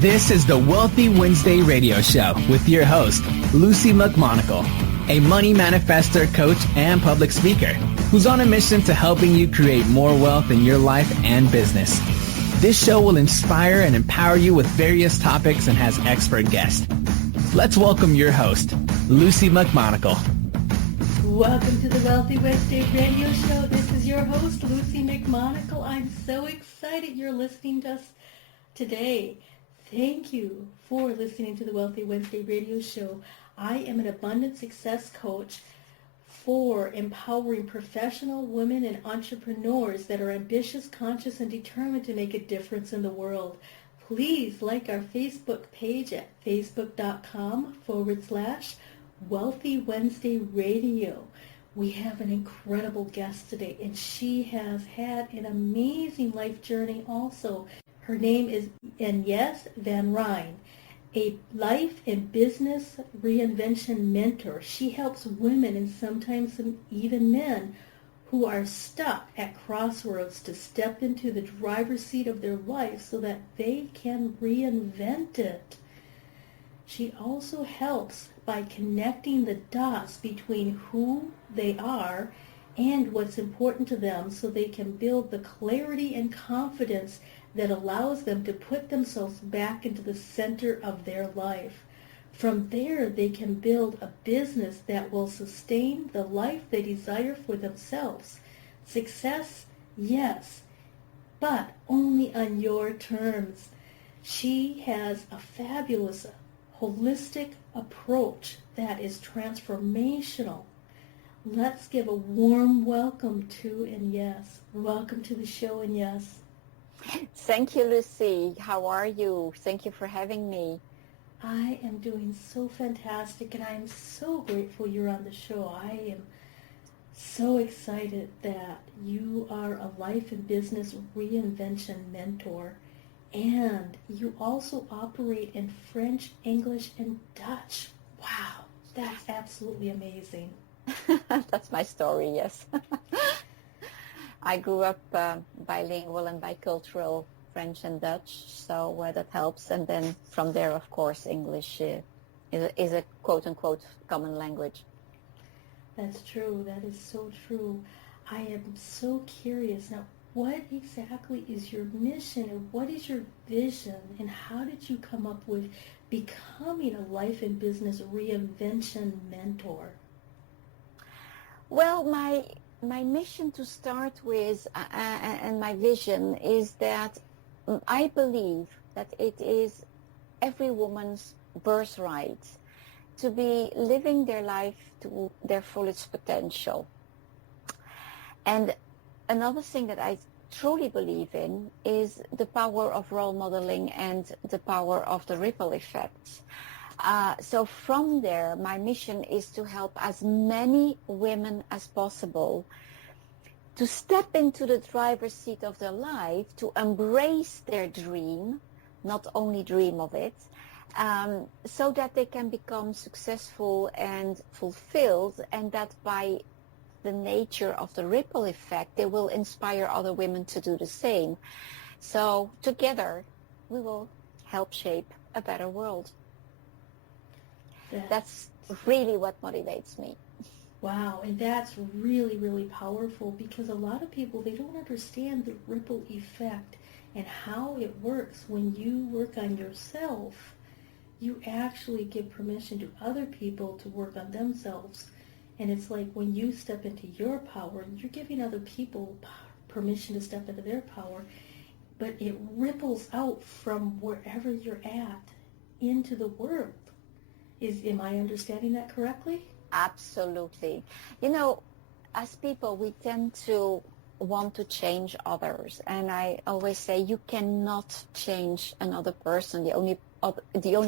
This is the Wealthy Wednesday radio show with your host, Luci McMonagle, a money manifestor, coach, and public speaker who's on a mission to helping you create more wealth in your life and business. This show will inspire and empower you with various topics and has expert guests. Let's welcome your host, Luci McMonagle. Welcome to the Wealthy Wednesday radio show. This is your host, Luci McMonagle. I'm so excited you're listening to us today. Thank you for listening to the Wealthy Wednesday radio show. I am an abundant success coach for empowering professional women and entrepreneurs that are ambitious, conscious, and determined to make a difference in the world. Please like our Facebook page at facebook.com/Wealthy Wednesday Radio. We have an incredible guest today, and she has had an amazing life journey also. Her name is AnYes van Rhijn, a life and business reinvention mentor. She helps women and sometimes even men who are stuck at crossroads to step into the driver's seat of their life so that they can reinvent it. She also helps by connecting the dots between who they are and what's important to them so they can build the clarity and confidence that allows them to put themselves back into the center of their life. From there, they can build a business that will sustain the life they desire for themselves. Success, yes, but only on your terms. She has a fabulous, holistic approach that is transformational. Let's give a warm welcome to AnYes. Welcome to the show, AnYes. Thank you, Luci. How are you? Thank you for having me. I am doing so fantastic, and I am so grateful you're on the show. I am so excited that you are a life and business reinvention mentor, and you also operate in French, English, and Dutch. Wow, that's absolutely amazing. That's my story, yes. I grew up bilingual and bicultural, French and Dutch, so that helps. And then from there, of course, English is a quote-unquote common language. That's true. That is so true. I am so curious. Now, what exactly is your mission, and what is your vision, and how did you come up with becoming a life and business reinvention mentor? Well, my mission to start with and my vision is that I believe that it is every woman's birthright to be living their life to their fullest potential. And another thing that I truly believe in is the power of role modeling and the power of the ripple effect. So from there, my mission is to help as many women as possible to step into the driver's seat of their life, to embrace their dream, not only dream of it, so that they can become successful and fulfilled, and that by the nature of the ripple effect, they will inspire other women to do the same. So together, we will help shape a better world. That's really what motivates me. Wow, and that's really, really powerful, because a lot of people, they don't understand the ripple effect and how it works. When you work on yourself, you actually give permission to other people to work on themselves. And it's like when you step into your power, you're giving other people permission to step into their power, but it ripples out from wherever you're at into the world. Am I understanding that correctly? Absolutely. You know, as people, we tend to want to change others. And I always say you cannot change another person. The only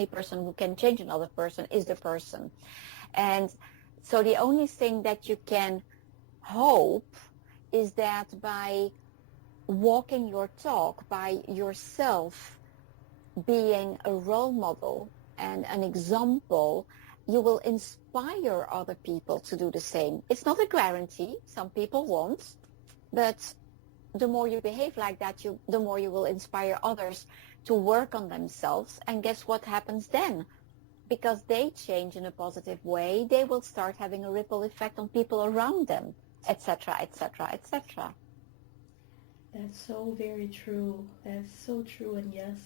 person who can change another person is the person. And so the only thing that you can hope is that by walking your talk, by yourself being a role model and an example, you will inspire other people to do the same. It's not a guarantee. Some people won't, but the more you behave like that, the more you will inspire others to work on themselves. And guess what happens then? Because they change in a positive way, they will start having a ripple effect on people around them, etc., etc., etc. That's so very true. That's so true, and yes.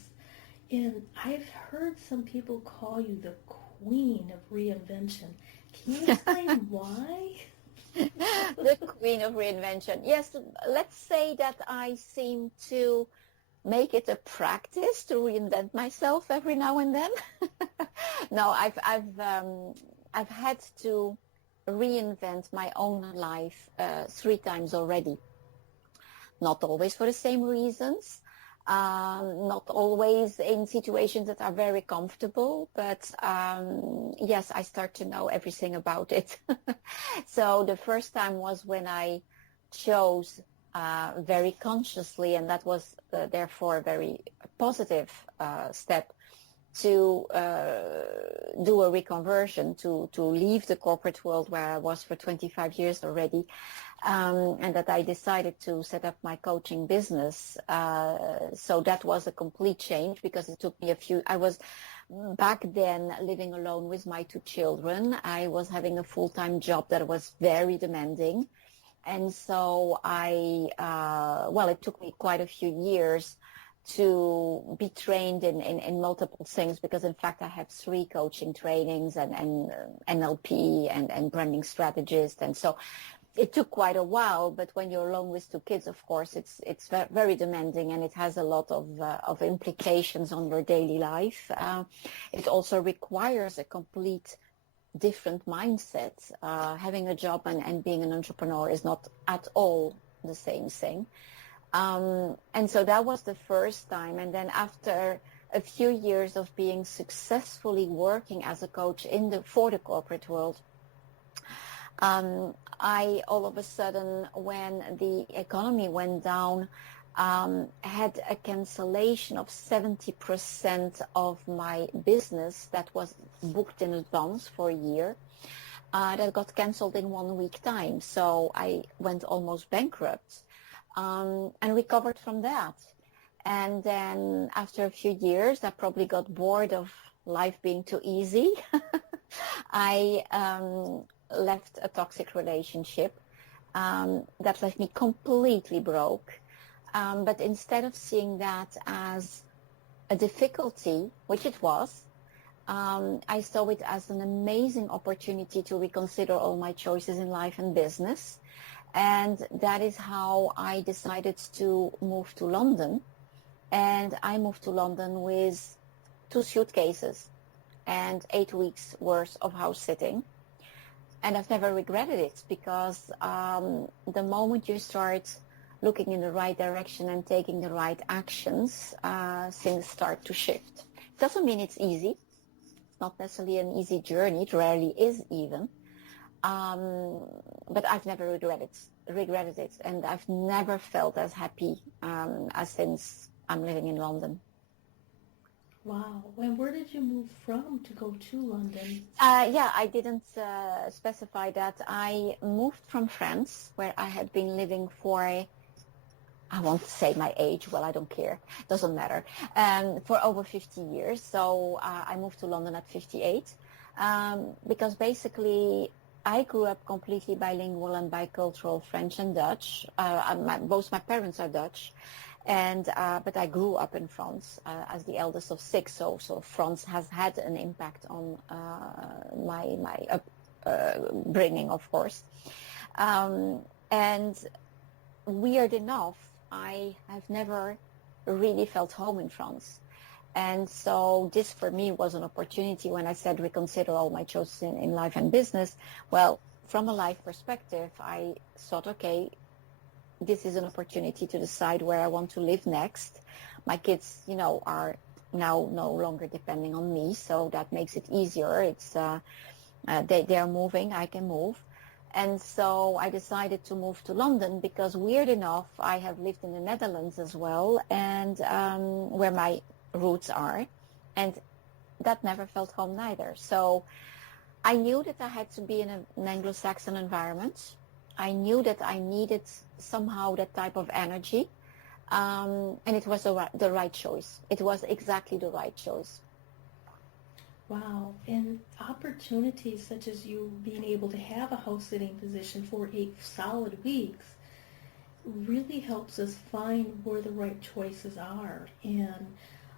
And I've heard some people call you the queen of reinvention. Can you explain why? The queen of reinvention. Yes, let's say that I seem to make it a practice to reinvent myself every now and then. No, I've had to reinvent my own life 3 times already. Not always for the same reasons, not always in situations that are very comfortable, but yes, I start to know everything about it. So the first time was when I chose very consciously, and that was therefore a very positive step to do a reconversion, to leave the corporate world where I was for 25 years already, and that I decided to set up my coaching business. So that was a complete change, because it took me I was back then living alone with my 2 children. I was having a full-time job that was very demanding. And so it took me quite a few years to be trained in multiple things, because in fact I have 3 coaching trainings and NLP and branding strategist. And so it took quite a while, but when you're alone with 2 kids, of course, it's very demanding, and it has a lot of implications on your daily life. It also requires a complete different mindset. Having a job and being an entrepreneur is not at all the same thing. And so that was the first time. And then after a few years of being successfully working as a coach for the corporate world, I all of a sudden, when the economy went down, had a cancellation of 70% of my business that was booked in advance for a year. That got canceled in 1 week time. So I went almost bankrupt, and recovered from that. And then after a few years, I probably got bored of life being too easy. I left a toxic relationship that left me completely broke. But instead of seeing that as a difficulty, which it was, I saw it as an amazing opportunity to reconsider all my choices in life and business. And that is how I decided to move to London. And I moved to London with 2 suitcases and 8 weeks worth of house sitting. And I've never regretted it, because the moment you start looking in the right direction and taking the right actions, things start to shift. It doesn't mean it's easy. It's not necessarily an easy journey. It rarely is even. But I've never regretted it. And I've never felt as happy as since I'm living in London. Wow. And where did you move from to go to London? I didn't specify that. I moved from France, where I had been living for, I won't say my age, well, I don't care, doesn't matter, for over 50 years. So I moved to London at 58, because basically I grew up completely bilingual and bicultural, French and Dutch. Both my parents are Dutch. But I grew up in France as the eldest of 6, so France has had an impact on my upbringing, of course. And weird enough, I have never really felt home in France. And so this for me was an opportunity when I said reconsider all my choices in life and business. Well, from a life perspective, I thought, okay, this is an opportunity to decide where I want to live next. My kids, are now no longer depending on me, so that makes it easier. It's they are moving, I can move. And so I decided to move to London because, weird enough, I have lived in the Netherlands as well, and where my roots are, and that never felt home neither. So I knew that I had to be in an Anglo-Saxon environment. I knew that I needed somehow that type of energy, and it was the right choice. It was exactly the right choice. Wow. And opportunities such as you being able to have a house sitting position for 8 solid weeks really helps us find where the right choices are. And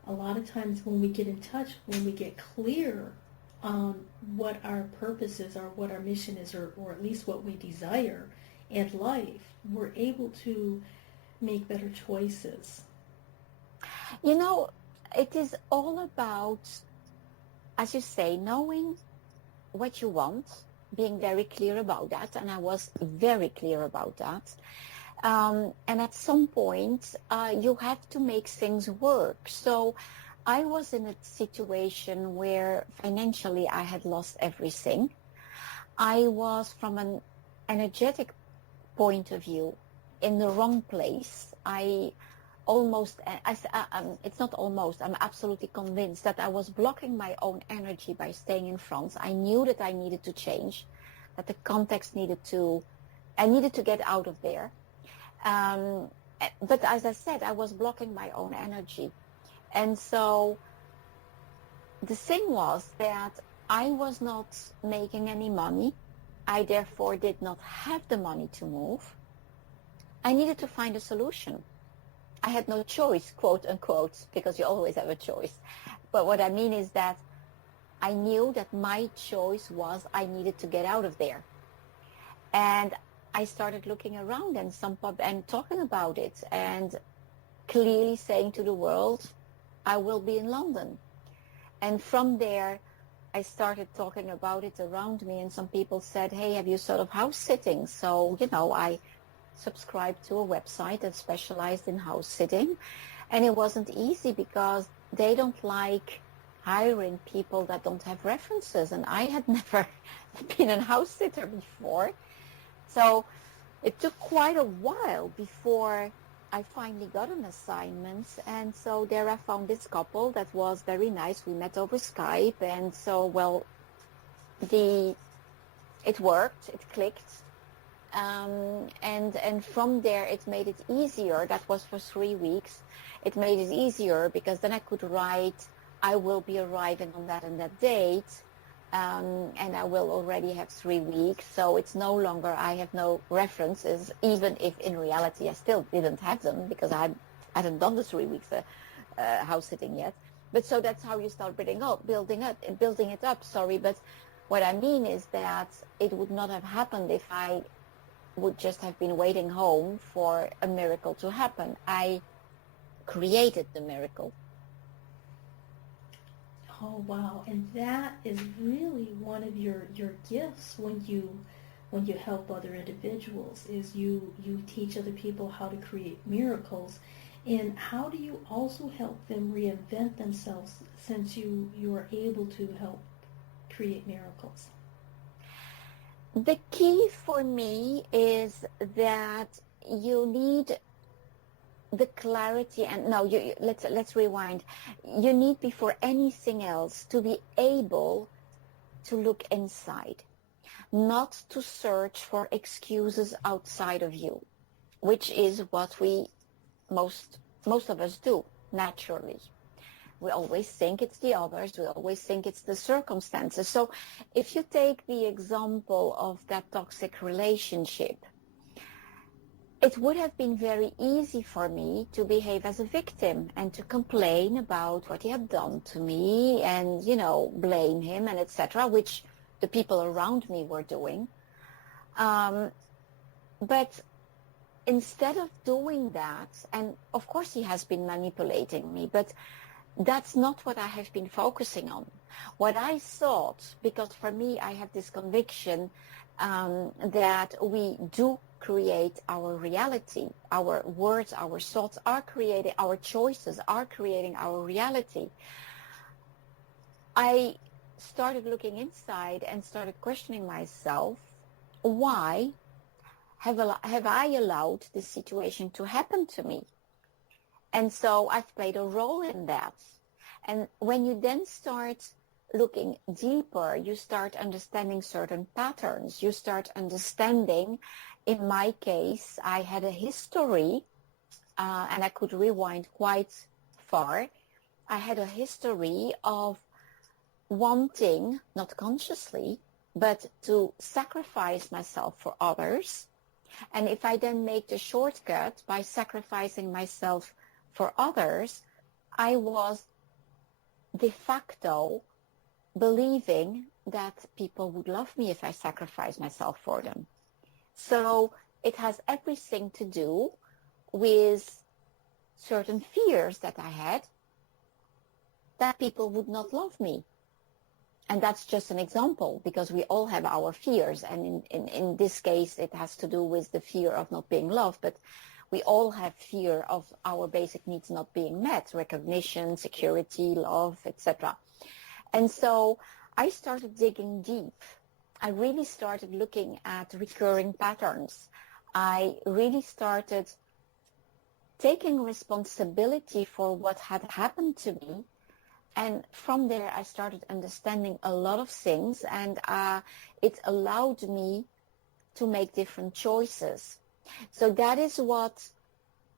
a lot of times when we get in touch, when we get clear on what our purpose is or what our mission is, or at least what we desire in life, we're able to make better choices. You know, it is all about, as you say, knowing what you want, being very clear about that, and I was very clear about that. And at some point, you have to make things work. So I was in a situation where financially I had lost everything. I was, from an energetic point of view, in the wrong place. It's not almost, I'm absolutely convinced that I was blocking my own energy by staying in France. I knew that I needed to change, that the context I needed to get out of there. But as I said, I was blocking my own energy. And so the thing was that I was not making any money. I therefore did not have the money to move. I needed to find a solution. I had no choice, quote unquote, because you always have a choice. But what I mean is that I knew that my choice was I needed to get out of there. And I started looking around and talking about it and clearly saying to the world, I will be in London. And from there, I started talking about it around me, and some people said, hey, have you sort of house sitting? So, I subscribed to a website that specialized in house sitting, and it wasn't easy because they don't like hiring people that don't have references, and I had never been a house sitter before. So it took quite a while before I finally got an assignment, and so there I found this couple that was very nice. We met over Skype, and so, it worked, it clicked, and from there it made it easier. That was for 3 weeks. It made it easier because then I could write, I will be arriving on that and that date, and I will already have 3 weeks. So it's no longer, I have no references, even if in reality I still didn't have them because I hadn't done the 3 weeks house sitting yet. But so that's how you start building it up. But what I mean is that it would not have happened if I would just have been waiting home for a miracle to happen. I created the miracle. Oh, wow. And that is really one of your gifts when you help other individuals, is you teach other people how to create miracles. And how do you also help them reinvent themselves, since you are able to help create miracles? The key for me is that you need the clarity, and no, let's rewind. You need, before anything else, to be able to look inside, not to search for excuses outside of you, which is what we most of us do naturally. We always think it's the others. We always think it's the circumstances. So if you take the example of that toxic relationship, it would have been very easy for me to behave as a victim and to complain about what he had done to me and, blame him and etc., which the people around me were doing. But instead of doing that, and of course he has been manipulating me, but that's not what I have been focusing on. What I thought, because for me I have this conviction that we do create our reality. Our words, our thoughts are creating, our choices are creating our reality. I started looking inside and started questioning myself, why have I allowed this situation to happen to me? And so I've played a role in that. And when you then start looking deeper, you start understanding certain patterns. You start understanding in my case, I had a history, and I could rewind quite far. I had a history of wanting, not consciously, but to sacrifice myself for others. And if I then make the shortcut by sacrificing myself for others, I was de facto believing that people would love me if I sacrificed myself for them. So it has everything to do with certain fears that I had that people would not love me. And that's just an example, because we all have our fears. And in this case, it has to do with the fear of not being loved. But we all have fear of our basic needs not being met: recognition, security, love, etc. And so I started digging deep. I really started looking at recurring patterns. I really started taking responsibility for what had happened to me. And from there, I started understanding a lot of things, and it allowed me to make different choices. So that is what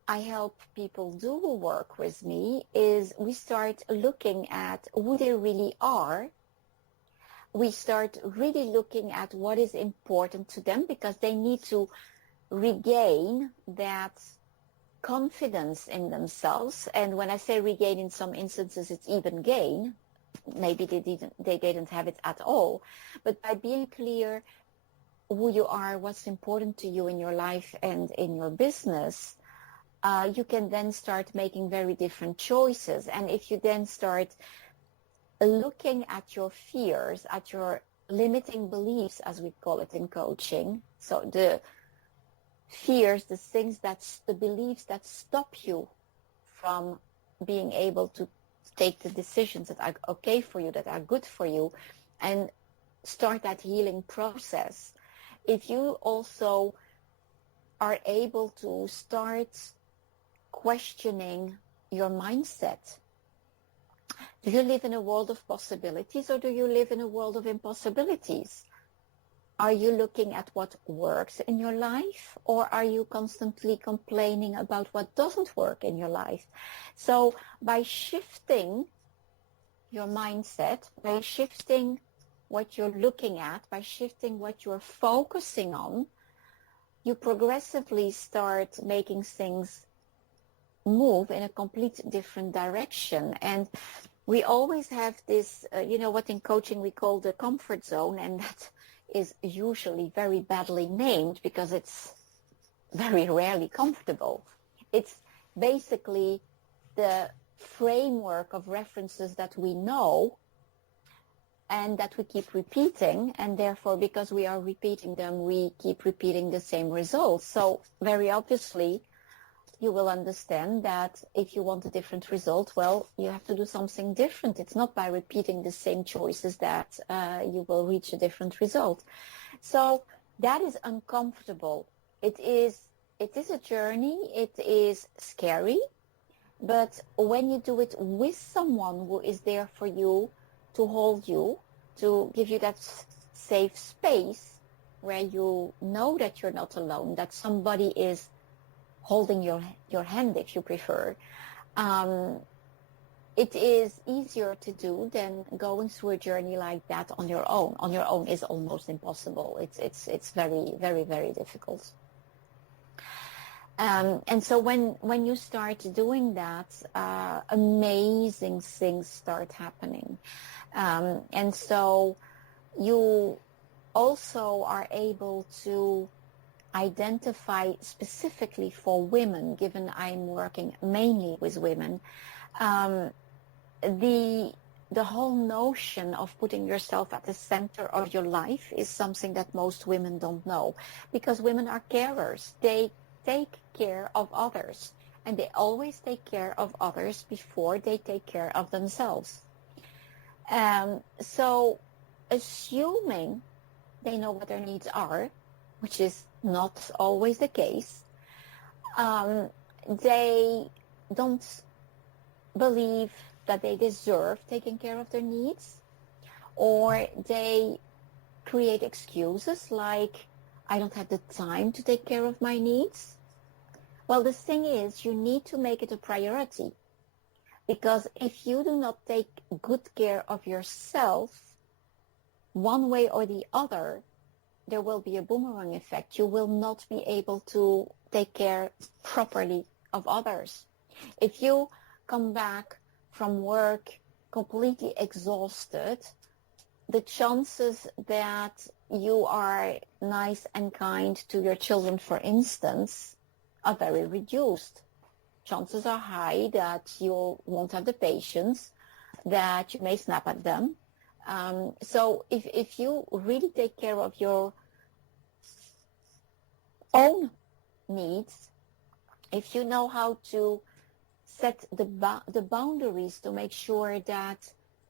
I help people do who work with me, is we start looking at who they really are. We start really looking at what is important to them, because they need to regain that confidence in themselves. And when I say regain, in some instances it's even gain. Maybe they didn't have it at all. But by being clear who you are, what's important to you in your life and in your business, you can then start making very different choices. And if you then start looking at your fears, at your limiting beliefs, as we call it in coaching, so the fears, the beliefs that stop you from being able to take the decisions that are okay for you, that are good for you, and start that healing process. If you also are able to start questioning your mindset, do you live in a world of possibilities, or do you live in a world of impossibilities? Are you looking at what works in your life, or are you constantly complaining about what doesn't work in your life? So by shifting your mindset, by shifting what you're looking at, by shifting what you're focusing on, you progressively start making things move in a complete different direction. And we always have this, what in coaching we call the comfort zone, and that is usually very badly named because it's very rarely comfortable. It's basically the framework of references that we know and that we keep repeating, and therefore because we are repeating them, we keep repeating the same results. So very obviously you will understand that if you want a different result, well, you have to do something different. It's not by repeating the same choices that you will reach a different result. So that is uncomfortable. It is a journey. It is scary. But when you do it with someone who is there for you, to hold you, to give you that safe space where you know that you're not alone, that somebody is holding your hand, if you prefer, it is easier to do than going through a journey like that on your own. On your own is almost impossible. It's very, very, very difficult. And so when you start doing that, amazing things start happening. And so you also are able to identify specifically for women, given I'm working mainly with women, the whole notion of putting yourself at the center of your life is something that most women don't know, because women are carers. They take care of others, and they always take care of others before they take care of themselves. So assuming they know what their needs are, which is not always the case, they don't believe that they deserve taking care of their needs, or they create excuses like, I don't have the time to take care of my needs. Well, the thing is, you need to make it a priority, because if you do not take good care of yourself, one way or the other, there will be a boomerang effect. You will not be able to take care properly of others. If you come back from work completely exhausted, the chances that you are nice and kind to your children, for instance, are very reduced. Chances are high that you won't have the patience, that you may snap at them. So if you really take care of your own needs, if you know how to set the boundaries to make sure that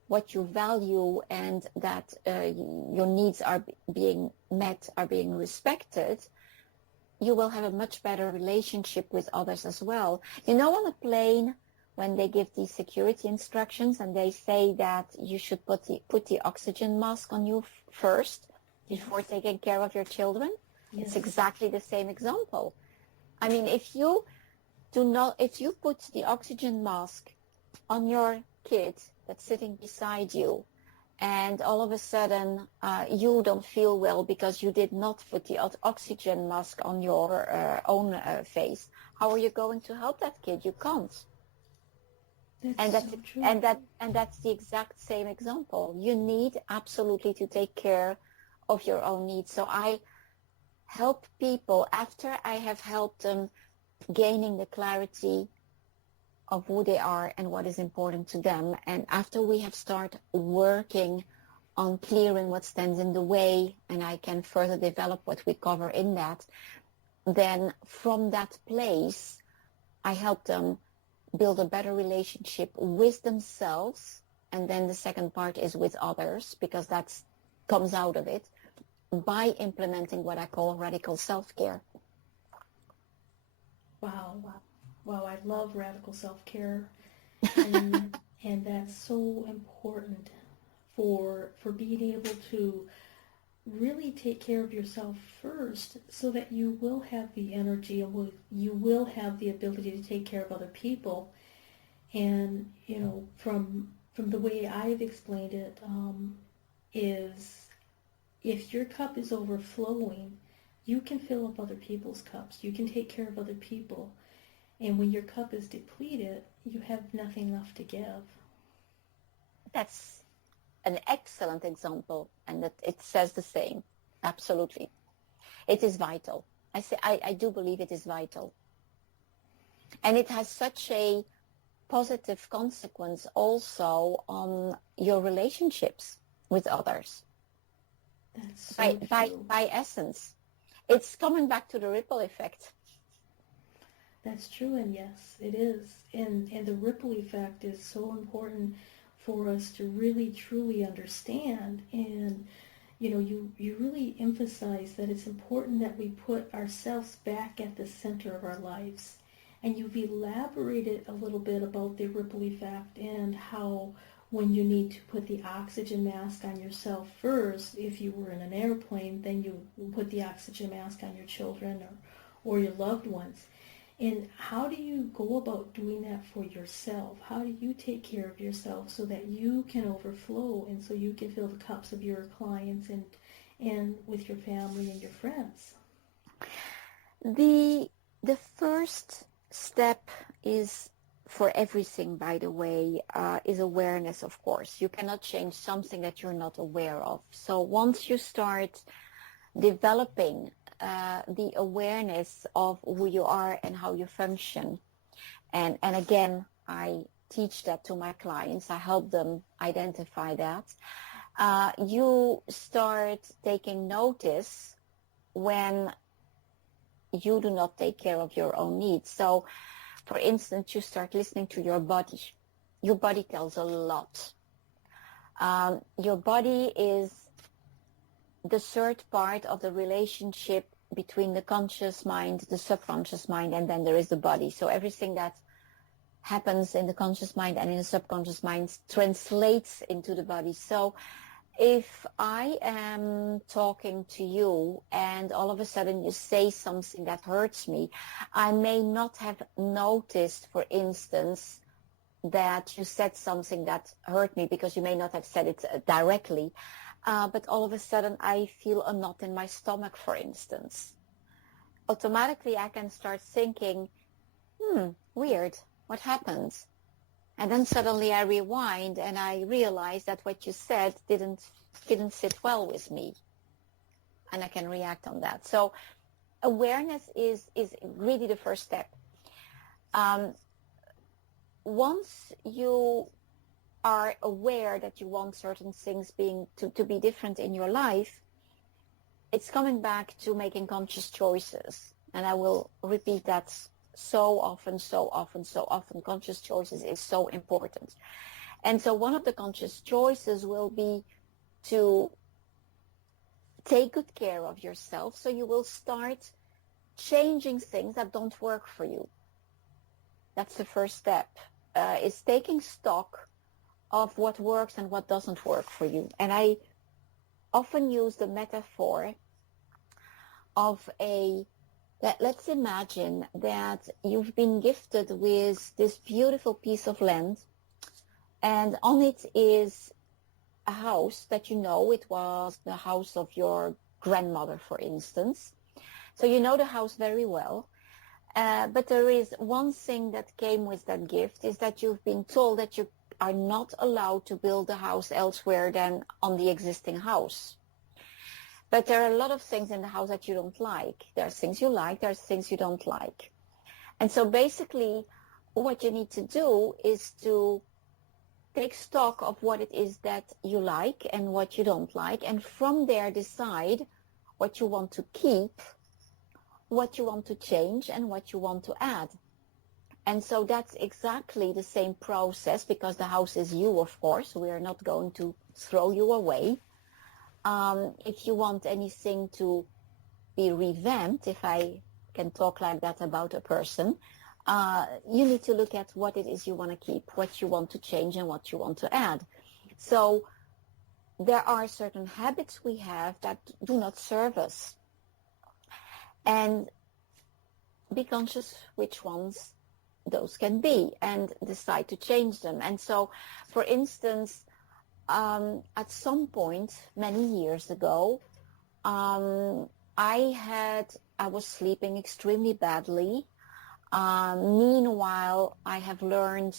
what you value and that your needs are being met, are being respected, you will have a much better relationship with others as well. You know, on a plane, when they give these security instructions and they say that you should put the oxygen mask on you first before taking care of your children, Yes. It's exactly the same example. I mean, if you put the oxygen mask on your kid that's sitting beside you, and all of a sudden you don't feel well because you did not put the oxygen mask on your own face, how are you going to help that kid? You can't. That's so true. And that's the exact same example. You need absolutely to take care of your own needs. So I help people, after I have helped them gaining the clarity of who they are and what is important to them, and after we have started working on clearing what stands in the way, and I can further develop what we cover in that, then from that place I help them build a better relationship with themselves, and then the second part is with others, because that comes out of it, by implementing what I call radical self-care. Wow, I love radical self-care, and that's so important for being able to really take care of yourself first, so that you will have the energy and you will have the ability to take care of other people. And you know, from the way I've explained it, is if your cup is overflowing, you can fill up other people's cups. You can take care of other people. And when your cup is depleted, you have nothing left to give. That's an excellent example, and that it says the same. Absolutely. It is vital. I do believe it is vital. And it has such a positive consequence also on your relationships with others. That's so true. By essence. It's coming back to the ripple effect. That's true, and yes, it is. And the ripple effect is so important for us to really, truly understand. And, you know, you really emphasize that it's important that we put ourselves back at the center of our lives. And you've elaborated a little bit about the ripple effect and how when you need to put the oxygen mask on yourself first, if you were in an airplane, then you put the oxygen mask on your children or your loved ones. And how do you go about doing that for yourself? How do you take care of yourself so that you can overflow and so you can fill the cups of your clients and with your family and your friends? The first step is, for everything, by the way, is awareness, of course. You cannot change something that you're not aware of. So once you start developing the awareness of who you are and how you function, and again, I teach that to my clients. I help them identify that. You start taking notice when you do not take care of your own needs. So, for instance, you start listening to your body. Your body tells a lot. Your body is the third part of the relationship between the conscious mind, the subconscious mind, and then there is the body. So everything that happens in the conscious mind and in the subconscious mind translates into the body. So if I am talking to you and all of a sudden you say something that hurts me, I may not have noticed, for instance, that you said something that hurt me because you may not have said it directly, but all of a sudden I feel a knot in my stomach, for instance. Automatically I can start thinking, weird, what happened? And then suddenly I rewind and I realize that what you said didn't sit well with me, and I can react on that. So awareness is really the first step. Once you are aware that you want certain things to be different in your life, it's coming back to making conscious choices. And I will repeat that so often. Conscious choices is so important. And so one of the conscious choices will be to take good care of yourself. So you will start changing things that don't work for you. That's the first step, is taking stock of what works and what doesn't work for you. And I often use the metaphor of let's imagine that you've been gifted with this beautiful piece of land, and on it is a house that you know it was the house of your grandmother, for instance. So you know the house very well. But there is one thing that came with that gift, is that you've been told that you are not allowed to build a house elsewhere than on the existing house. But there are a lot of things in the house that you don't like. There are things you like, there are things you don't like. And so basically what you need to do is to take stock of what it is that you like and what you don't like, and from there decide what you want to keep, what you want to change, and what you want to add. And so that's exactly the same process, because the house is you, of course. We are not going to throw you away. If you want anything to be revamped, if I can talk like that about a person, you need to look at what it is you want to keep, what you want to change, and what you want to add. So there are certain habits we have that do not serve us. And be conscious which ones those can be and decide to change them. And so, for instance, at some point many years ago, I was sleeping extremely badly. Meanwhile, I have learned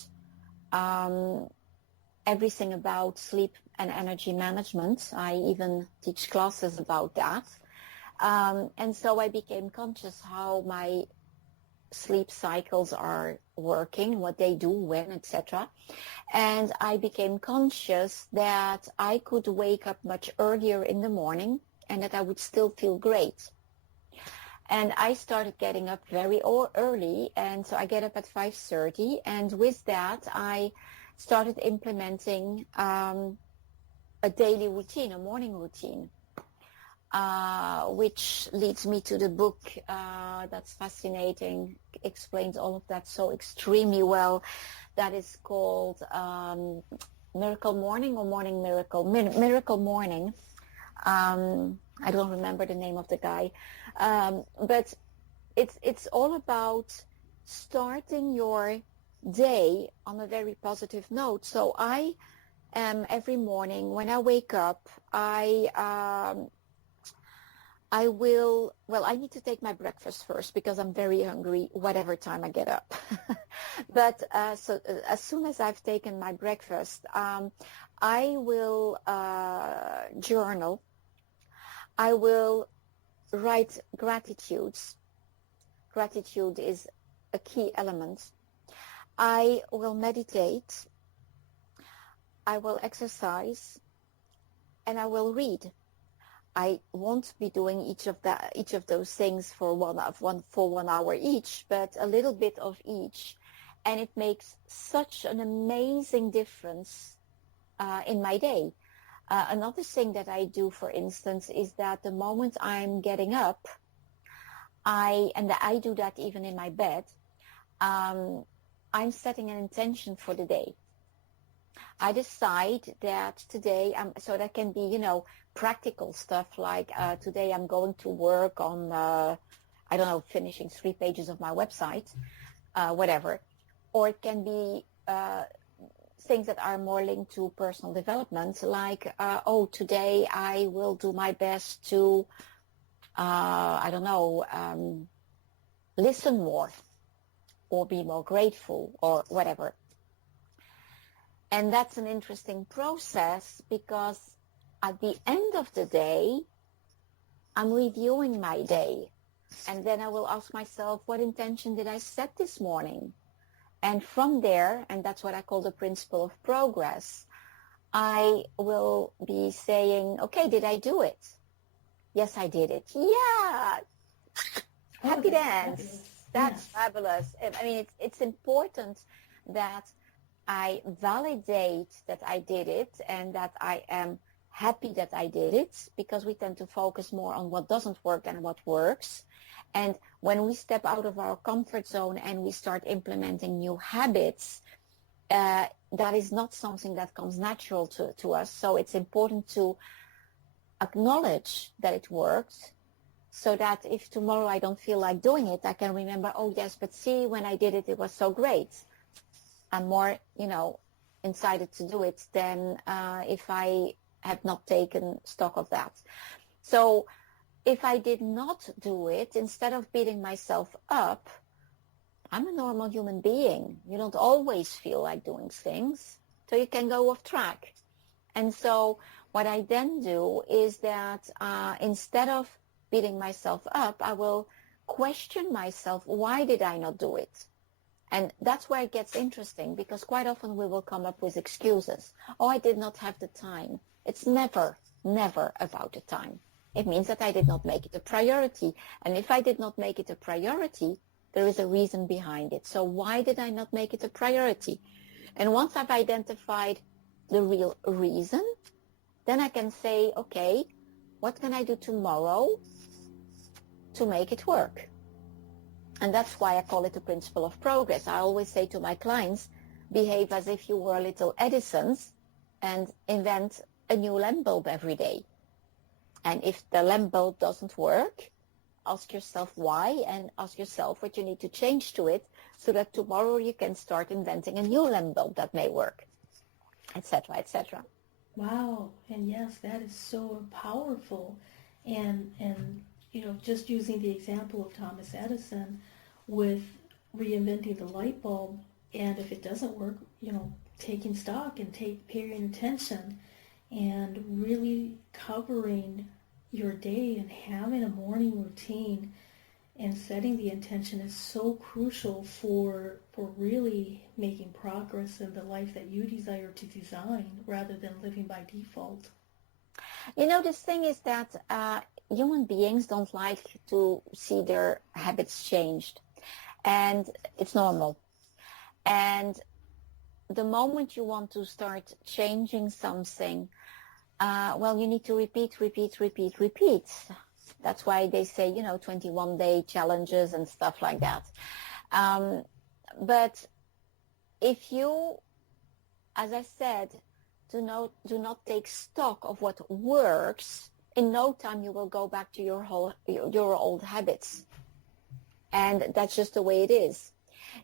everything about sleep and energy management. I even teach classes about that. And so I became conscious how my sleep cycles are working, what they do, when, etc. And I became conscious that I could wake up much earlier in the morning and that I would still feel great. And I started getting up very early, and so I get up at 5:30, and with that I started implementing a daily routine, a morning routine. Which leads me to the book that's fascinating, explains all of that so extremely well. That is called Miracle Morning or Morning Miracle? Miracle Morning. I don't remember the name of the guy. But it's all about starting your day on a very positive note. So I every morning when I wake up, I need to take my breakfast first because I'm very hungry whatever time I get up. But so as soon as I've taken my breakfast, I will journal. I will write gratitudes. Gratitude is a key element. I will meditate. I will exercise, and I will read. I won't be doing each of those things for 1 hour each, but a little bit of each, and it makes such an amazing difference in my day. Another thing that I do, for instance, is that the moment I'm getting up, I do that even in my bed, I'm setting an intention for the day. I decide that today, so that can be, practical stuff like today I'm going to work on, I don't know, finishing 3 pages of my website, whatever. Or it can be things that are more linked to personal development, like, today I will do my best to, listen more or be more grateful or whatever. And that's an interesting process because at the end of the day, I'm reviewing my day. And then I will ask myself, what intention did I set this morning? And from there, and that's what I call the principle of progress, I will be saying, okay, did I do it? Yes, I did it. Yeah. Happy dance. Fabulous. That's Yes. fabulous. I mean, it's important that I validate that I did it and that I am happy that I did it, because we tend to focus more on what doesn't work than what works. And when we step out of our comfort zone and we start implementing new habits, that is not something that comes natural to us. So it's important to acknowledge that it worked, so that if tomorrow I don't feel like doing it, I can remember, oh yes, but see, when I did it, it was so great. I'm more, incited to do it than if I have not taken stock of that. So if I did not do it, instead of beating myself up, I'm a normal human being. You don't always feel like doing things, so you can go off track. And so what I then do is that instead of beating myself up, I will question myself, why did I not do it? And that's where it gets interesting, because quite often we will come up with excuses. Oh, I did not have the time. It's never about the time. It means that I did not make it a priority. And if I did not make it a priority, there is a reason behind it. So why did I not make it a priority? And once I've identified the real reason, then I can say, okay, what can I do tomorrow to make it work? And that's why I call it the principle of progress. I always say to my clients, behave as if you were little Edisons and invent a new lamp bulb every day. And if the lamp bulb doesn't work, ask yourself why, and ask yourself what you need to change to it, so that tomorrow you can start inventing a new lamp bulb that may work, etc., etc. Wow. And yes, that is so powerful. And just using the example of Thomas Edison with reinventing the light bulb, and if it doesn't work, taking stock and paying attention and really covering your day and having a morning routine and setting the intention is so crucial for really making progress in the life that you desire to design, rather than living by default. The thing is that human beings don't like to see their habits changed, and it's normal. And the moment you want to start changing something, you need to repeat. That's why they say, 21-day challenges and stuff like that. But if you, as I said, do not take stock of what works, in no time you will go back to your old habits. And that's just the way it is.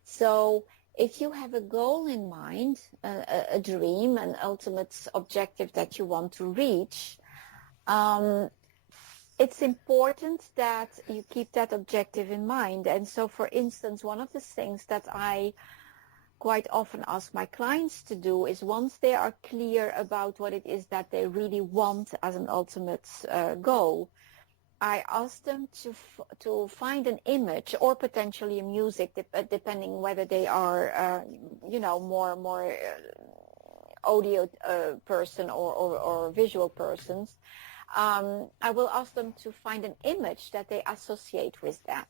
So if you have a goal in mind, a dream, an ultimate objective that you want to reach, it's important that you keep that objective in mind. And so, for instance, one of the things that I quite often ask my clients to do is, once they are clear about what it is that they really want as an ultimate goal, I ask them to find an image, or potentially a music, depending whether they are, more audio person or visual persons. I will ask them to find an image that they associate with that.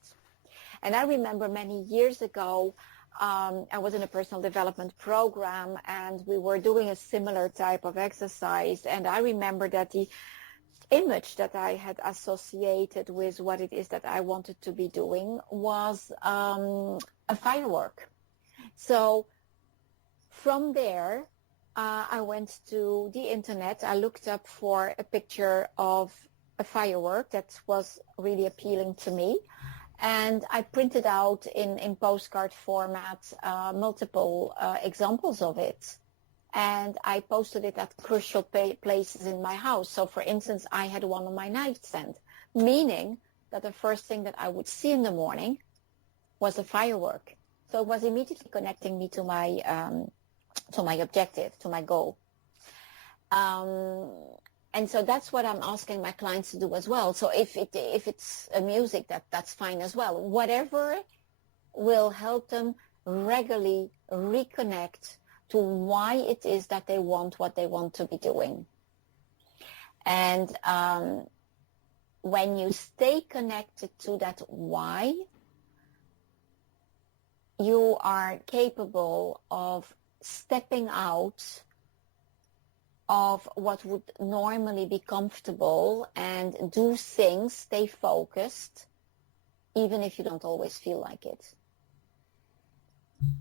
And I remember many years ago, I was in a personal development program, and we were doing a similar type of exercise. And I remember that the image that I had associated with what it is that I wanted to be doing was a firework. So from there, I went to the internet. I looked up for a picture of a firework that was really appealing to me. And I printed out in postcard format multiple examples of it. And I posted it at crucial places in my house. So, for instance, I had one on my nightstand, meaning that the first thing that I would see in the morning was a firework. So it was immediately connecting me to my objective, to my goal. And so that's what I'm asking my clients to do as well. So if it's a music, that's fine as well. Whatever will help them regularly reconnect to why it is that they want what they want to be doing. And when you stay connected to that why, you are capable of stepping out of what would normally be comfortable and do things, stay focused, even if you don't always feel like it.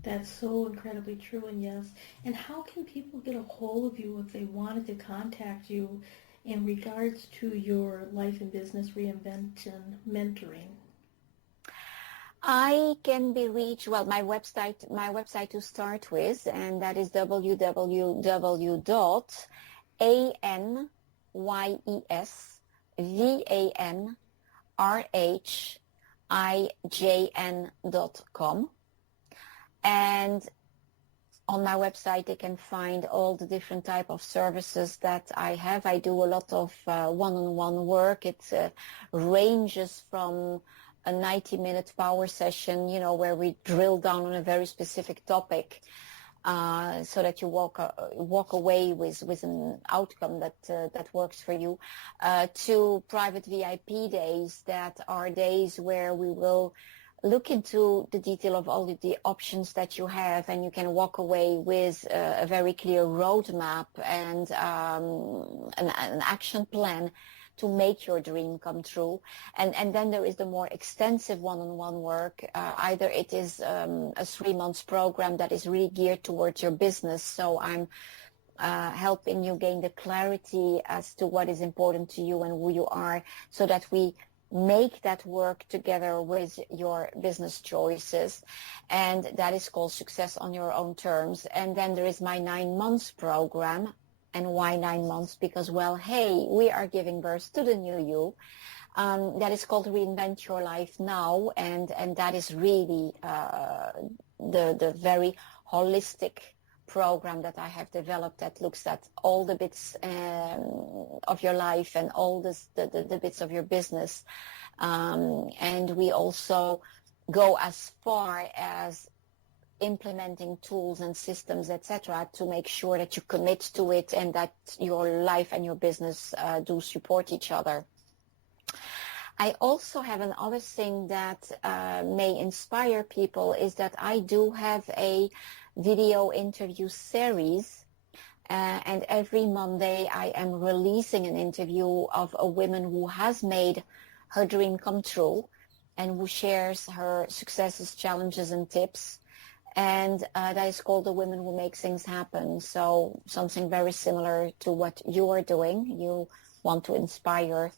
That's so incredibly true, and yes. And how can people get a hold of you if they wanted to contact you in regards to your life and business reinvention mentoring? I can be reached, well, my website to start with, and that is www.AnYesvanRhijn.com. And on my website, they can find all the different type of services that I have. I do a lot of one-on-one work. It ranges from a 90-minute power session, where we drill down on a very specific topic, so that you walk away with an outcome that works for you, to private VIP days that are days where we will look into the detail of all the options that you have, and you can walk away with a very clear roadmap and an action plan to make your dream come true. And then there is the more extensive one-on-one work. Either it is a 3-month program that is really geared towards your business. So I'm helping you gain the clarity as to what is important to you and who you are, so that we make that work together with your business choices. And that is called Success on Your Own Terms. And then there is my 9 months program. And why 9 months? Because, well, hey, we are giving birth to the new you. That is called Reinvent Your Life Now. And that is really the very holistic program that I have developed that looks at all the bits of your life and all the bits of your business. And we also go as far as implementing tools and systems, etc., to make sure that you commit to it and that your life and your business do support each other. I also have another thing that may inspire people, is that I do have a video interview series, and every Monday I am releasing an interview of a woman who has made her dream come true and who shares her successes, challenges, and tips. And that is called The Women Who Make Things Happen. So something very similar to what you are doing. You want to inspire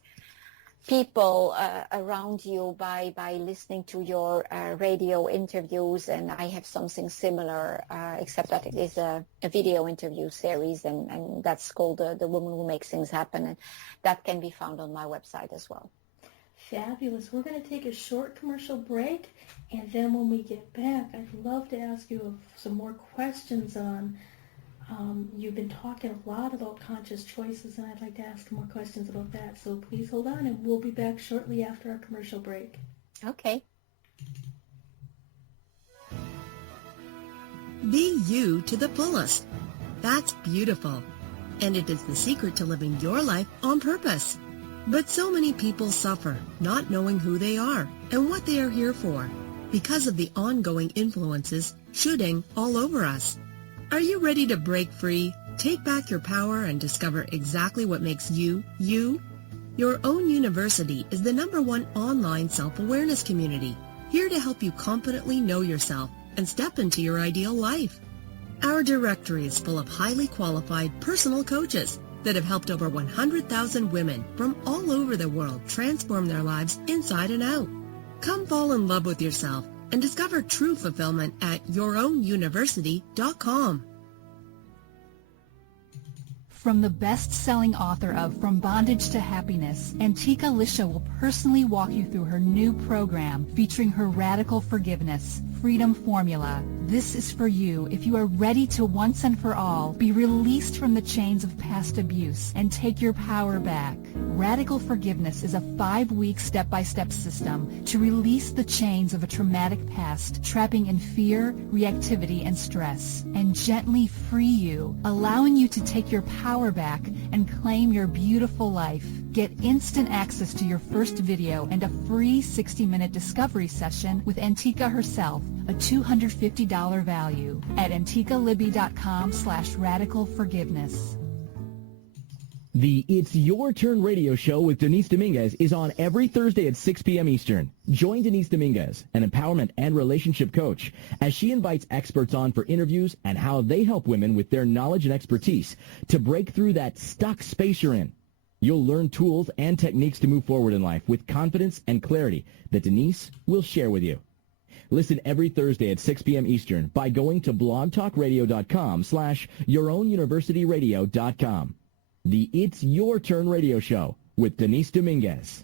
people around you by listening to your radio interviews, and I have something similar, except that it is a video interview series, and that's called The Woman Who Makes Things Happen, and that can be found on my website as well. Fabulous. We're going to take a short commercial break, and then when we get back, I'd love to ask you some more questions on, you've been talking a lot about conscious choices, and I'd like to ask more questions about that. So please hold on, and we'll be back shortly after our commercial break. Okay. Be you to the fullest. That's beautiful. And it is the secret to living your life on purpose. But so many people suffer not knowing who they are and what they are here for because of the ongoing influences shooting all over us. Are you ready to break free, take back your power, and discover exactly what makes you, you? Your Own University is the #1 online self-awareness community, here to help you confidently know yourself and step into your ideal life. Our directory is full of highly qualified personal coaches that have helped over 100,000 women from all over the world transform their lives inside and out. Come fall in love with yourself and discover true fulfillment at yourownuniversity.com. From the best-selling author of From Bondage to Happiness, Antika Lisha will personally walk you through her new program featuring her Radical Forgiveness Freedom Formula. This is for you if you are ready to once and for all be released from the chains of past abuse and take your power back. Radical Forgiveness is a 5-week step-by-step system to release the chains of a traumatic past, trapping in fear, reactivity, and stress, and gently free you, allowing you to take your power back and claim your beautiful life. Get instant access to your first video and a free 60-minute discovery session with Antika herself, a $250 value, at antikalibby.com/radicalforgiveness. The It's Your Turn radio show with Denise Dominguez is on every Thursday at 6 p.m. Eastern. Join Denise Dominguez, an empowerment and relationship coach, as she invites experts on for interviews and how they help women with their knowledge and expertise to break through that stuck space you're in. You'll learn tools and techniques to move forward in life with confidence and clarity that Denise will share with you. Listen every Thursday at 6 p.m. Eastern by going to blogtalkradio.com/yourownuniversityradio.com. The It's Your Turn radio show with Denise Dominguez.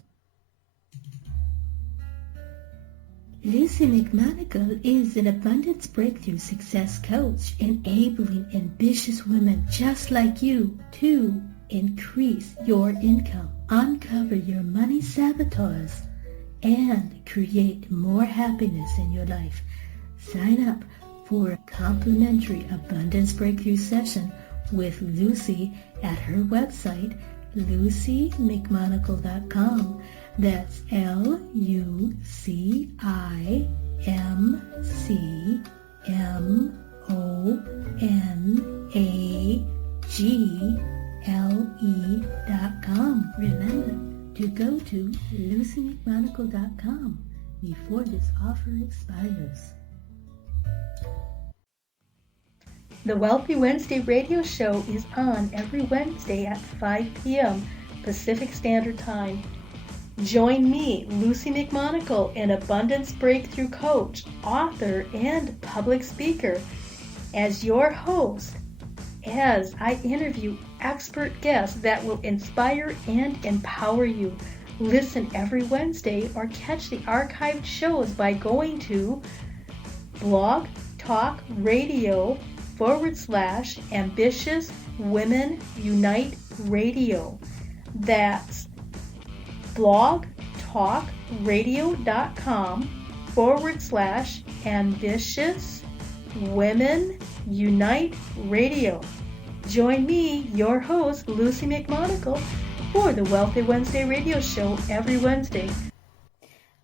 Luci McMonagle is an abundance breakthrough success coach, enabling ambitious women just like you to increase your income, uncover your money saboteurs, and create more happiness in your life. Sign up for a complimentary abundance breakthrough session with Luci at her website, lucimcmonagle.com. That's LuciMcMonagle.com. Remember to go to lucimcmonagle.com before this offer expires. The Wealthy Wednesday radio show is on every Wednesday at 5 p.m. Pacific Standard Time. Join me, Luci McMonagle, an abundance breakthrough coach, author, and public speaker, as your host, as I interview expert guests that will inspire and empower you. Listen every Wednesday or catch the archived shows by going to Blog Talk Radio /Ambitious Women Unite Radio. That's blogtalkradio.com /Ambitious Women Unite Radio. Join me, your host, Luci McMonagle, for the Wealthy Wednesday radio show every Wednesday.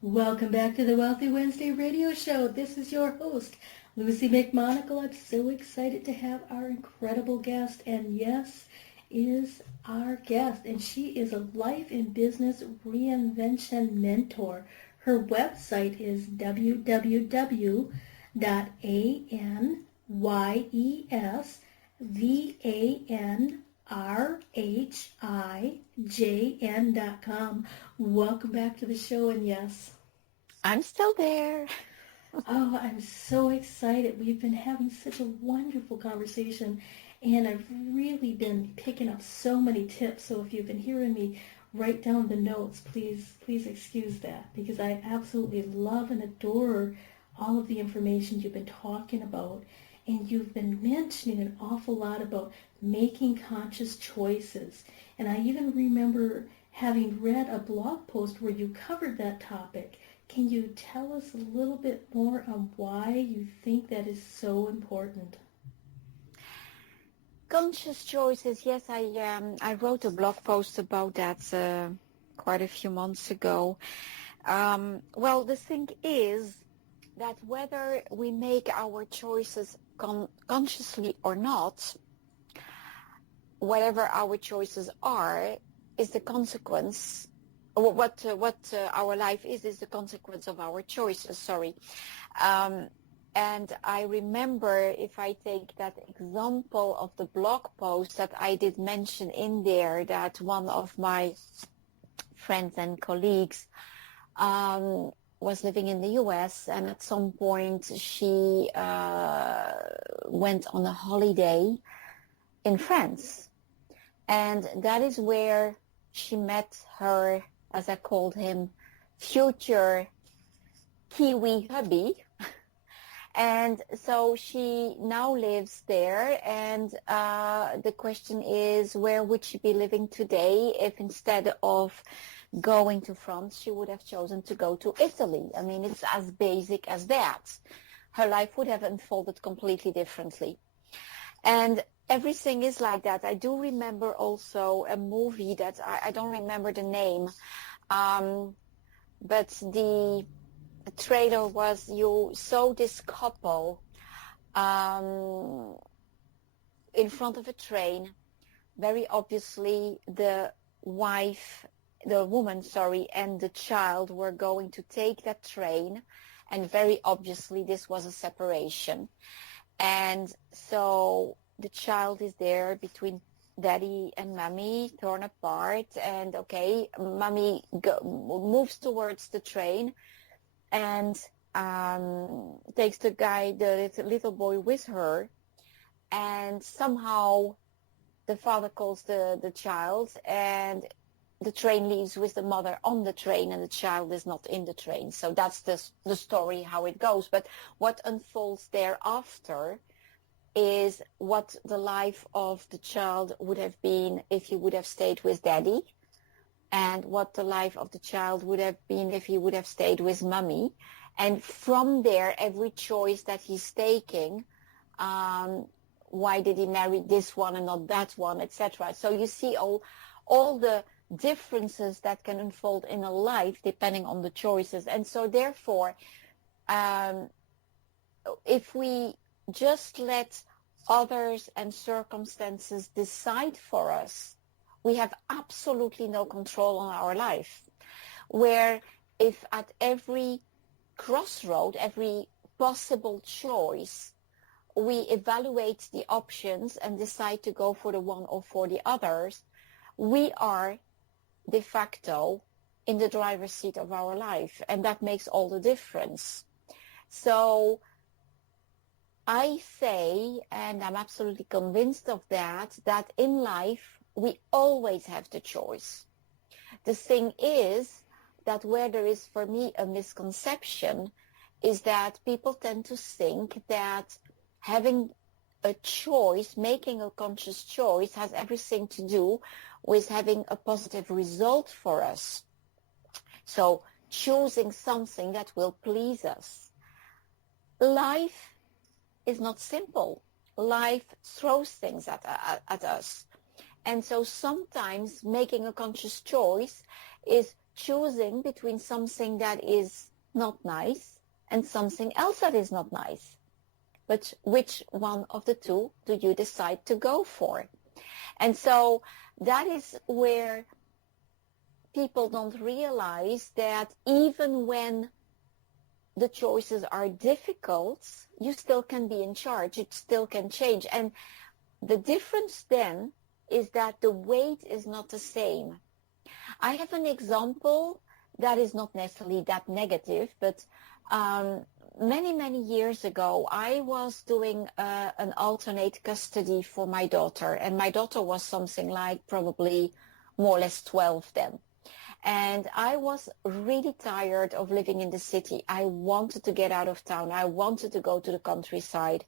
Welcome back to the Wealthy Wednesday radio show. This is your host, Luci McMonagle. I'm so excited to have our incredible guest, AnYes is our guest, and she is a life and business reinvention mentor. Her website is www.AnYesvanRhijn.com. Welcome back to the show, AnYes. I'm still there. Oh, I'm so excited. We've been having such a wonderful conversation, and I've really been picking up so many tips. So if you've been hearing me write down the notes, please excuse that, because I absolutely love and adore all of the information you've been talking about. And you've been mentioning an awful lot about making conscious choices. And I even remember having read a blog post where you covered that topic. Can you tell us a little bit more on why you think that is so important? Conscious choices, yes, I wrote a blog post about that quite a few months ago. Well, the thing is that whether we make our choices consciously or not, whatever our choices are, is the consequence. What our life is the consequence of our choices. And I remember, if I take that example of the blog post that I did mention in there, that one of my friends and colleagues was living in the US, and at some point she went on a holiday in France. And that is where she met her, as I called him, future Kiwi hubby. And so she now lives there, and the question is, where would she be living today if instead of going to France, she would have chosen to go to Italy? I mean, it's as basic as that. Her life would have unfolded completely differently. And everything is like that. I do remember also a movie that I don't remember the name, but the trailer was, you saw this couple in front of a train. Very obviously the woman, and the child were going to take that train, and very obviously this was a separation. And so the child is there between daddy and mommy, torn apart, and okay, mommy moves towards the train and takes the little boy with her, and somehow the father calls the child, and the train leaves with the mother on the train, and the child is not in the train. So that's the story, how it goes. But what unfolds thereafter is what the life of the child would have been if he would have stayed with daddy, and what the life of the child would have been if he would have stayed with mommy. And from there, every choice that he's taking, why did he marry this one and not that one, etc. So you see all the differences that can unfold in a life depending on the choices. And so therefore, if we just let others and circumstances decide for us, we have absolutely no control on our life. Where if at every crossroad, every possible choice, we evaluate the options and decide to go for the one or for the others, we are de facto in the driver's seat of our life, and that makes all the difference. So I say, and I'm absolutely convinced of that in life we always have the choice. The thing is that where there is for me a misconception is that people tend to think that having a choice, making a conscious choice, has everything to do with having a positive result for us. So choosing something that will please us. Life is not simple. Life throws things at us. And so sometimes making a conscious choice is choosing between something that is not nice and something else that is not nice. But which one of the two do you decide to go for? And so that is where people don't realize that even when the choices are difficult, you still can be in charge. It still can change. And the difference then is that the weight is not the same. I have an example that is not necessarily that negative, but many years ago, I was doing an alternate custody for my daughter, and my daughter was something like probably more or less 12 then. And I was really tired of living in the city. I wanted to get out of town. I wanted to go to the countryside.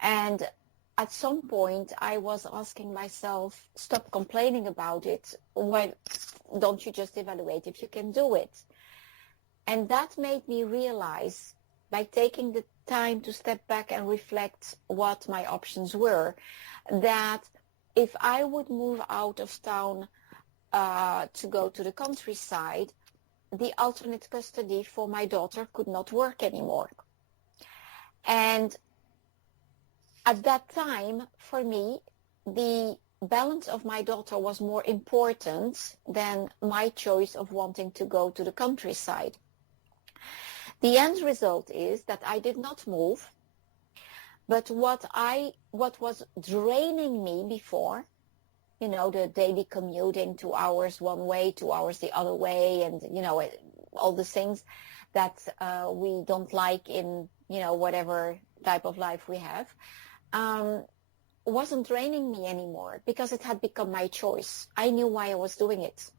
And at some point, I was asking myself, stop complaining about it. Why don't you just evaluate if you can do it? And that made me realize, by taking the time to step back and reflect what my options were, that if I would move out of town to go to the countryside, the alternate custody for my daughter could not work anymore. And at that time, for me, the balance of my daughter was more important than my choice of wanting to go to the countryside. The end result is that I did not move, but what was draining me before, the daily commuting, 2 hours one way, 2 hours the other way, and, all the things that we don't like in, whatever type of life we have, wasn't draining me anymore because it had become my choice. I knew why I was doing it.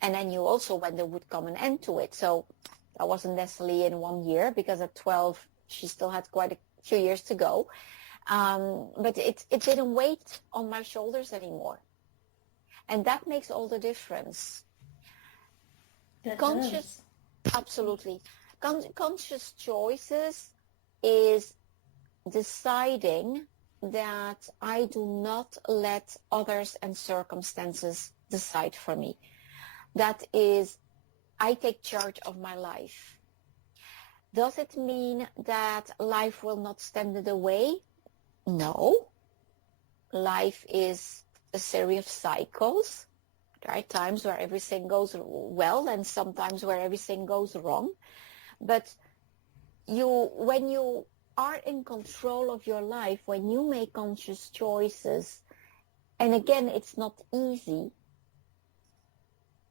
And I knew also when there would come an end to it. So I wasn't necessarily in 1 year, because at 12, she still had quite a few years to go. But it didn't weight on my shoulders anymore. And that makes all the difference. That Conscious, does. absolutely. Conscious choices is deciding that I do not let others and circumstances decide for me. That is, I take charge of my life. Does it mean that life will not stand in the way? No. Life is a series of cycles. There are times where everything goes well and sometimes where everything goes wrong. But when you are in control of your life, when you make conscious choices, and again, it's not easy,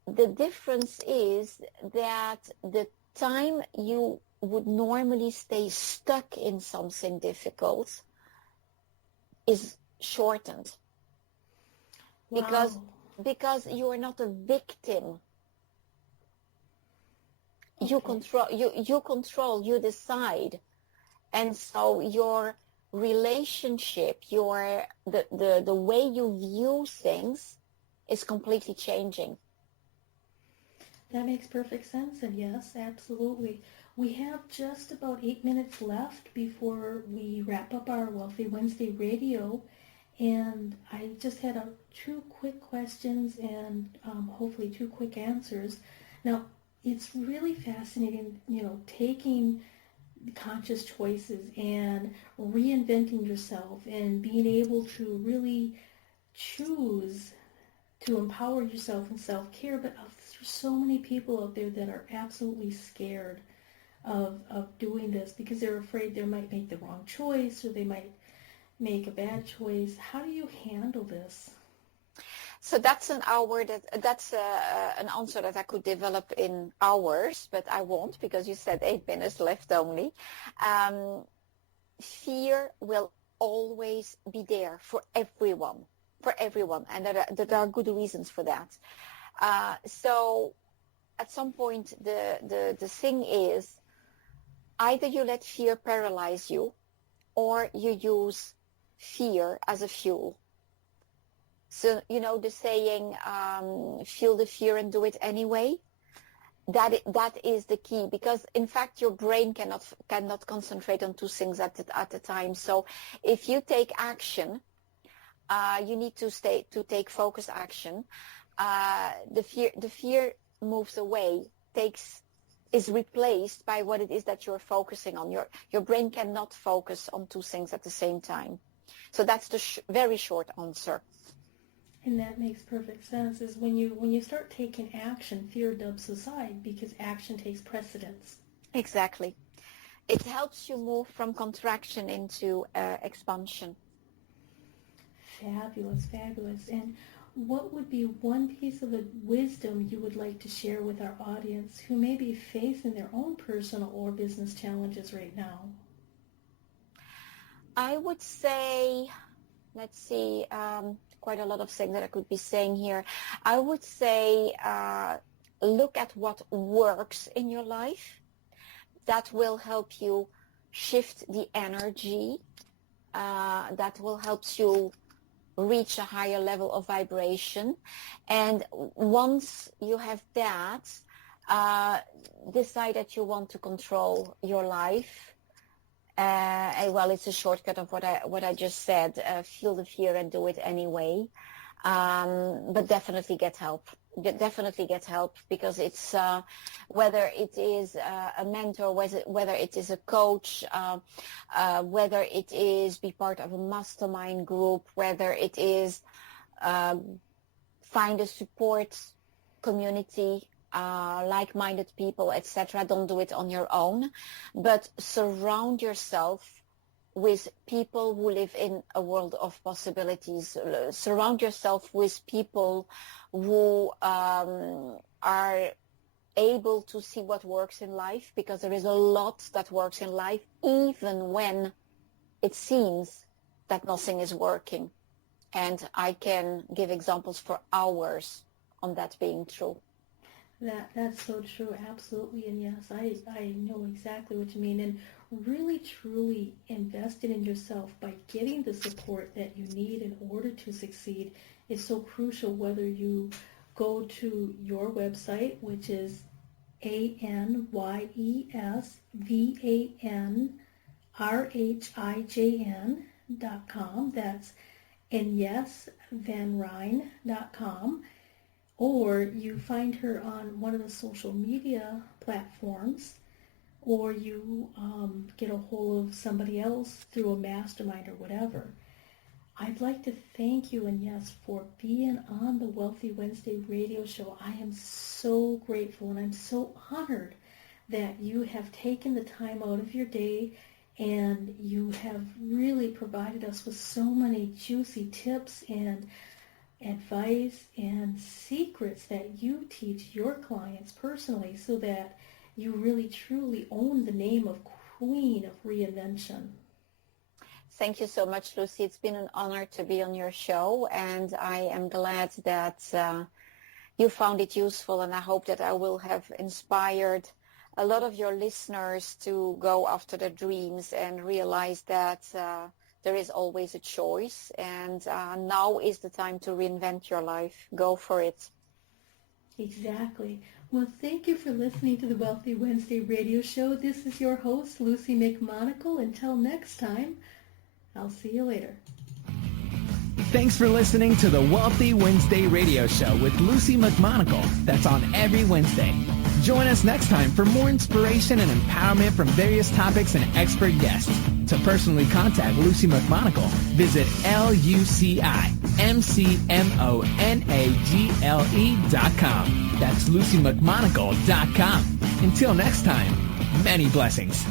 the difference is that the time you would normally stay stuck in something difficult is shortened. Wow. Because you are not a victim. Okay. You control, you decide. And so your relationship, the way you view things is completely changing. That makes perfect sense, and yes, absolutely. We have just about 8 minutes left before we wrap up our Wealthy Wednesday radio, and I just had 2 quick questions and hopefully 2 quick answers. Now, it's really fascinating, taking conscious choices and reinventing yourself and being able to really choose to empower yourself in self-care, but there's so many people out there that are absolutely scared of doing this because they're afraid they might make the wrong choice or they might make a bad choice. How do you handle this? So that's an answer that I could develop in hours, but I won't because you said 8 minutes left only. Fear will always be there for everyone, and there are good reasons for that. So at some point, the thing is, either you let fear paralyze you, or you use fear as a fuel. So, the saying, feel the fear and do it anyway, that is the key, because in fact your brain cannot concentrate on 2 things at a time. So if you take action, you need to take focus action. The fear moves away, is replaced by what it is that you're focusing on. Your brain cannot focus on 2 things at the same time. So that's the very short answer. And that makes perfect sense, is when you start taking action, fear dubs aside because action takes precedence. Exactly. It helps you move from contraction into expansion. Fabulous, fabulous. And what would be one piece of wisdom you would like to share with our audience who may be facing their own personal or business challenges right now? I would say, let's see, quite a lot of things that I could be saying here. I would say look at what works in your life. That will help you shift the energy. That will help you reach a higher level of vibration. And once you have that, decide that you want to control your life. Well, it's a shortcut of what I just said. Feel the fear and do it anyway. But definitely get help. Definitely get help, because it's whether it is a mentor, whether it is a coach, whether it is be part of a mastermind group, whether it is find a support community. like-minded people, etc. Don't do it on your own, but surround yourself with people who live in a world of possibilities. Surround yourself with people who are able to see what works in life, because there is a lot that works in life, even when it seems that nothing is working. And I can give examples for hours on that being true. That's so true, absolutely. And yes, I know exactly what you mean. And really, truly investing in yourself by getting the support that you need in order to succeed is so crucial, whether you go to your website, which is AnYesvanRhijn.com. That's AnYesvanRhijn.com. Or you find her on one of the social media platforms, or you get a hold of somebody else through a mastermind or whatever. I'd like to thank you, AnYes, for being on the Wealthy Wednesday radio show. I am so grateful and I'm so honored that you have taken the time out of your day and you have really provided us with so many juicy tips and advice and secrets that you teach your clients personally, so that you really truly own the name of Queen of Reinvention. Thank you so much, Luci. It's been an honor to be on your show, and I am glad that you found it useful, and I hope that I will have inspired a lot of your listeners to go after their dreams and realize that there is always a choice, and now is the time to reinvent your life. Go for it. Exactly. Well, thank you for listening to the Wealthy Wednesday radio show. This is your host, Luci McMonagle. Until next time, I'll see you later. Thanks for listening to the Wealthy Wednesday radio show with Luci McMonagle. That's on every Wednesday. Join us next time for more inspiration and empowerment from various topics and expert guests. To personally contact Luci McMonagle, visit LuciMcMonagle.com. That's LuciMcMonagle.com. Until next time, many blessings.